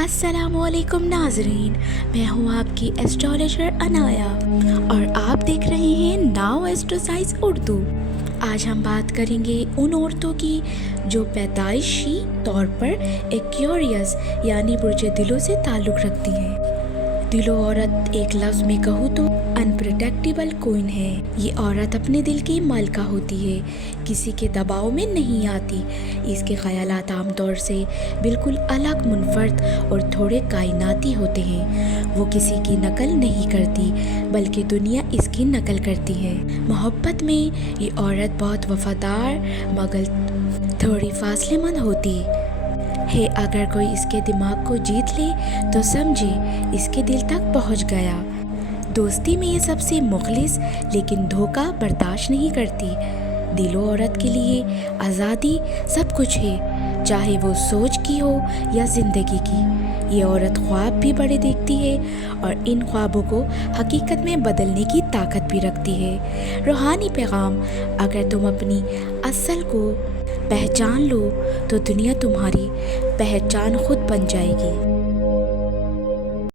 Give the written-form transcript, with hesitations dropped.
السلام علیکم ناظرین، میں ہوں آپ کی ایسٹرولوجر انایا اور آپ دیکھ رہے ہیں ناؤ ایسٹروسائز اردو۔ آج ہم بات کریں گے ان عورتوں کی جو پیدائشی طور پر ایکویریس یعنی برج دلو سے تعلق رکھتی ہیں۔ دلو عورت ایک لفظ میں کہوں تو انپریڈکٹیبل کوئن ہے۔ یہ عورت اپنے دل کی مالکہ ہوتی ہے، کسی کے دباؤ میں نہیں آتی۔ اس کے خیالات عام طور سے بالکل الگ، منفرد اور تھوڑے کائناتی ہوتے ہیں۔ وہ کسی کی نقل نہیں کرتی بلکہ دنیا اس کی نقل کرتی ہے۔ محبت میں یہ عورت بہت وفادار مگر تھوڑی فاصلے مند ہوتی ہے۔ اگر کوئی اس کے دماغ کو جیت لے تو سمجھے اس کے دل تک پہنچ گیا۔ دوستی میں یہ سب سے مخلص لیکن دھوکہ برداشت نہیں کرتی۔ دلو عورت کے لیے آزادی سب کچھ ہے، چاہے وہ سوچ کی ہو یا زندگی کی۔ یہ عورت خواب بھی بڑے دیکھتی ہے اور ان خوابوں کو حقیقت میں بدلنے کی طاقت بھی رکھتی ہے۔ روحانی پیغام: اگر تم اپنی اصل کو پہچان لو تو دنیا تمہاری پہچان خود بن جائے گی۔